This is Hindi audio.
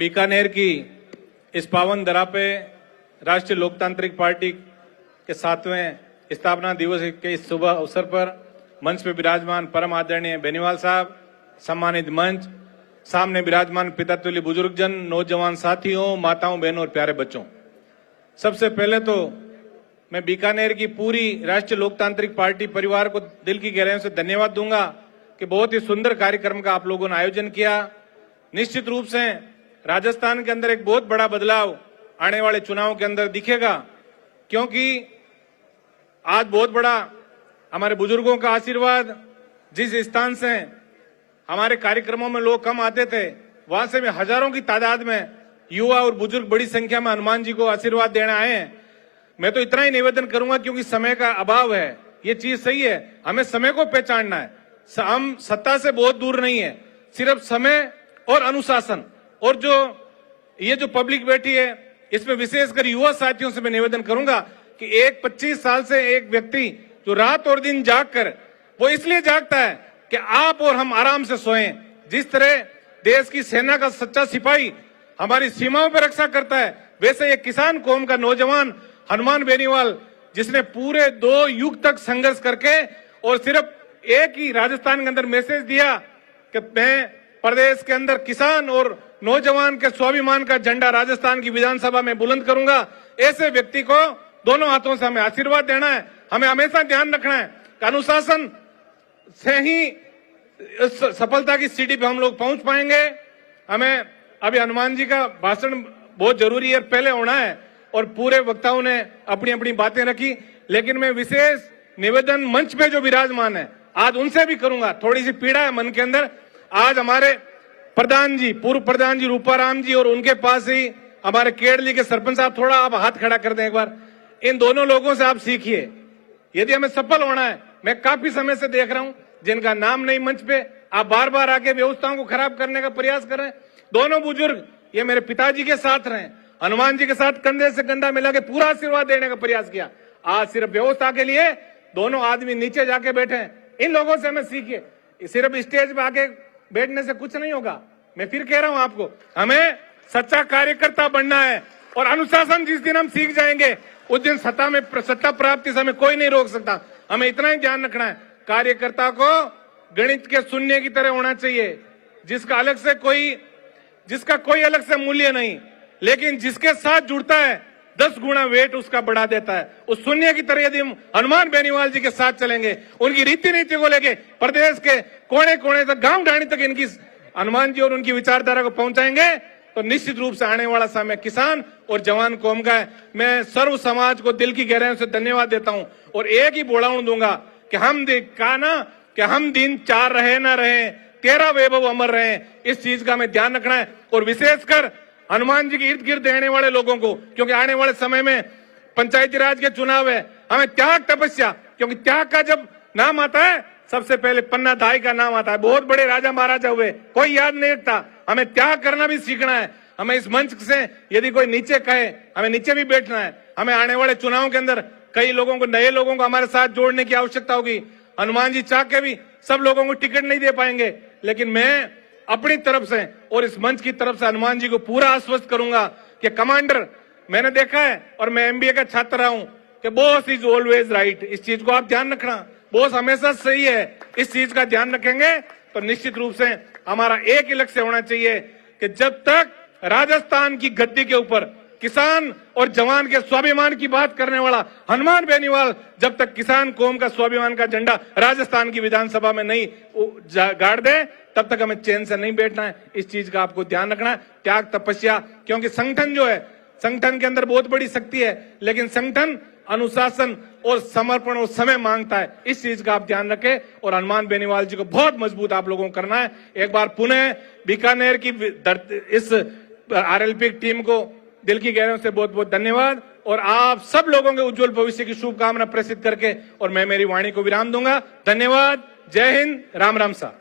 बीकानेर की इस पावन धरा पे राष्ट्रीय लोकतांत्रिक पार्टी के 7वें स्थापना दिवस के इस शुभ अवसर पर मंच पे विराजमान परम आदरणीय बेनीवाल साहब, सम्मानित मंच, सामने विराजमान पितातुल्य बुजुर्गजन, नौजवान साथियों, माताओं, बहनों और प्यारे बच्चों, सबसे पहले तो मैं बीकानेर की पूरी राष्ट्रीय लोकतांत्रिक पार्टी परिवार को दिल की गहराइयों से धन्यवाद दूंगा कि बहुत ही सुंदर कार्यक्रम का आप लोगों ने आयोजन किया। निश्चित रूप से राजस्थान के अंदर एक बहुत बड़ा बदलाव आने वाले चुनाव के अंदर दिखेगा, क्योंकि आज बहुत बड़ा हमारे बुजुर्गों का आशीर्वाद, जिस स्थान से हमारे कार्यक्रमों में लोग कम आते थे, वहां से भी हजारों की तादाद में युवा और बुजुर्ग बड़ी संख्या में हनुमान जी को आशीर्वाद देने आए हैं। मैं तो इतना ही निवेदन करूंगा, क्योंकि समय का अभाव है, ये चीज सही है, हमें समय को पहचानना है। हम सत्ता से बहुत दूर नहीं है, सिर्फ समय और अनुशासन। और ये जो पब्लिक बैठी है, इसमें विशेषकर युवा साथियों से मैं निवेदन करूंगा कि 25 साल से एक व्यक्ति जो रात और दिन जाग कर, वो इसलिए जागता है कि आप और हम आराम से सोएं। जिस तरह देश की सेना का सच्चा सिपाही हमारी सीमाओं पर रक्षा करता है, वैसे एक किसान कौम का नौजवान हनुमान बेनीवाल, जिसने पूरे 2 युग तक संघर्ष करके और सिर्फ एक ही राजस्थान के अंदर मैसेज दिया कि मैं प्रदेश के अंदर किसान और नौजवान के स्वाभिमान का झंडा राजस्थान की विधानसभा में बुलंद करूंगा। ऐसे व्यक्ति को दोनों हाथों से हमें आशीर्वाद देना है। हमें हमेशा ध्यान रखना है कि अनुशासन से ही सफलता की सीढ़ी पे हम लोग पहुंच पाएंगे। हमें अभी हनुमान जी का भाषण बहुत जरूरी है, पहले होना है, और पूरे वक्ताओं ने अपनी अपनी बातें रखी, लेकिन मैं विशेष निवेदन मंच पे जो विराजमान है आज उनसे भी करूंगा। थोड़ी सी पीड़ा है मन के अंदर। आज हमारे प्रधान जी, पूर्व प्रधान जी रूपाराम जी और उनके पास ही हमारे केडली के सरपंच साहब, थोड़ा आप हाथ खड़ा कर दें एक बार। इन दोनों लोगों से आप सीखिए, यदि हमें सफल होना है। मैं काफी समय से देख रहा हूं जिनका नाम नहीं मंच पे, आप बार बार आके व्यवस्थाओं को खराब करने का प्रयास कर रहे हैं। दोनों बुजुर्ग ये मेरे पिताजी के साथ रहे, हनुमान जी के साथ कंधे से कंधा मिला के पूरा आशीर्वाद देने का प्रयास किया। आज सिर्फ व्यवस्था के लिए दोनों आदमी नीचे जाके बैठे हैं। इन लोगों से हमें सीखिए, सिर्फ स्टेज पे आके बैठने से कुछ नहीं होगा। मैं फिर कह रहा हूं आपको, हमें सच्चा कार्यकर्ता बनना है, और अनुशासन जिस दिन हम सीख जाएंगे उस दिन सत्ता प्राप्ति से हमें कोई नहीं रोक सकता। हमें इतना ही ध्यान रखना है, कार्यकर्ता को गणित के शून्य की तरह होना चाहिए, जिसका कोई अलग से मूल्य नहीं, लेकिन जिसके साथ जुड़ता है 10 गुना वेट उसका बढ़ा देता है। उस शून्य की तरह यदि हम हनुमान बेनीवाल जी के साथ चलेंगे, उनकी रीति नीति को लेके प्रदेश के कोने कोने तक, गांव ढाणी तक इनकी हनुमान जी और उनकी विचारधारा को पहुंचाएंगे, तो निश्चित रूप से आने वाला समय किसान और जवान कौम का है। मैं सर्व समाज को दिल की गहराइयों से धन्यवाद देता हूं, और एक ही बोलाऊं दूंगा कि हम दिन 4 रहे ना रहे, तेरा वैभव अमर रहे। इस चीज का हमें ध्यान रखना है, और विशेषकर हनुमान जी के इर्द गिर्द रहने वाले लोगों को, क्योंकि आने वाले समय में पंचायती राज के चुनाव है। हमें त्याग तपस्या, क्योंकि त्याग का जब नाम आता है सबसे पहले पन्ना दाई का नाम आता है। बहुत बड़े राजा महाराजा हुए, कोई याद नहीं रखता। हमें त्याग करना भी सीखना है। हमें इस मंच से यदि कोई नीचे कहे, हमें नीचे भी बैठना है। हमें आने वाले चुनाव के अंदर कई लोगों को, नए लोगों को हमारे साथ जोड़ने की आवश्यकता होगी। हनुमान जी चाह के भी सब लोगों को टिकट नहीं दे पाएंगे, लेकिन मैं अपनी तरफ से और इस मंच की तरफ से हनुमान जी को पूरा आश्वस्त करूंगा कि कमांडर, मैंने देखा है और मैं MBA का छात्र रहा हूं कि बॉस इज ऑलवेज राइट। इस चीज को आप ध्यान रखना, बॉस हमेशा सही है। इस चीज का ध्यान रखेंगे तो निश्चित रूप से हमारा एक ही लक्ष्य होना चाहिए कि जब तक राजस्थान की गद्दी के ऊपर किसान और जवान के स्वाभिमान की बात करने वाला हनुमान बेनीवाल, जब तक किसान कौम का स्वाभिमान का झंडा राजस्थान की विधानसभा में नहीं गाड़ दे, तब तक हमें चैन से नहीं बैठना है। इस चीज का आपको ध्यान रखना है। त्याग तपस्या, क्योंकि संगठन जो है, संगठन के अंदर बहुत बड़ी शक्ति है, लेकिन संगठन अनुशासन और समर्पण और समय मांगता है। इस चीज का आप ध्यान रखें, और हनुमान बेनीवाल जी को बहुत मजबूत आप लोगों को करना है। एक बार पुनः बीकानेर की इस RLP टीम को दिल की गहराइयों से बहुत बहुत धन्यवाद, और आप सब लोगों के उज्जवल भविष्य की शुभकामना प्रेषित करके और मैं मेरी वाणी को विराम दूंगा। धन्यवाद। जय हिंद। राम राम साहब।